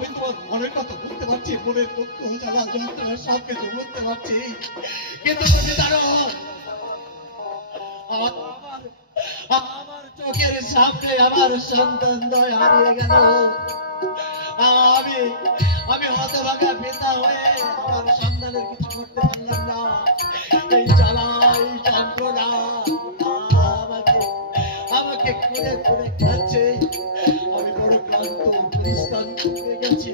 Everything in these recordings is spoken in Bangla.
আমি তোমার মনের কথা বুঝতে পারছি, মনের দুঃখ জ্বালা যন্ত্রণা সব কিছু বুঝতে পারছি, কিন্তু তুমি জানো আমার আমার চোখের সামনে আমার সন্তান দয় হারিয়ে গেল। আমি আমি হতভাগা পিতা হয়ে আমার সন্তানের কিছু করতে পারলাম না। এই জ্বালা এই যন্ত্রণা আমাকে আমাকে করে করে খাচ্ছে। আমি বড় ক্লান্ত পরিশ্রান্ত হয়ে গেছি,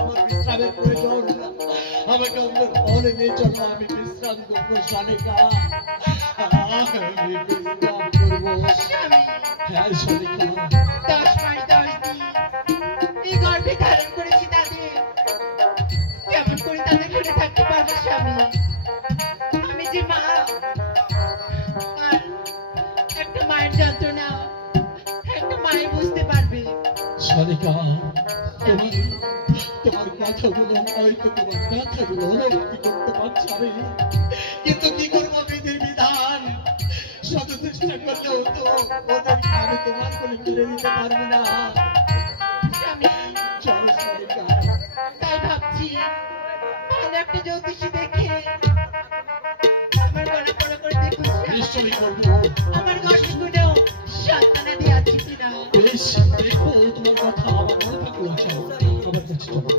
আমার বিশ্রামের প্রয়োজন। আমাকে অন্য ঘরে নিয়ে চলো, আমি বিশ্রাম করবো শালিকা, আমি বিশ্রাম করবো। হ্যাঁ শালিকা, 10 মাস 10 দিন এই গর্ভে ধারণ করেছি তাদের, কেমন করে তাদের ঘরে থাকতে পারবো স্বামী? আমি যে মা, আর একটা মায়ের যন্ত্রণা একটা মাই বুঝতে পারবে। শালিকা, তোমার তোমার কথাগুলো হয়তো তোমার কথাগুলো অনুভূতি করতে পারছি আমি, কিন্তু কি করবো, বিধির বিধান। শত চেষ্টা করলেও তো ওদেরকে আমি তোমার কোলে তুলে নিতে পারবো না। স্বামী, চলো শালিকা। তাই ভাবছি ভালো একটা জ্যোতিষী দেখে আমার গলা বড় করে দেখুন স্বামী। নিশ্চয়ই করবো। আমার গর্ভে কোনো সন্তানাদি আছে কিনা। বেশ, দেখো তোমার কথা আমার মনে থাকলো। চলো আমার কাছে চলো।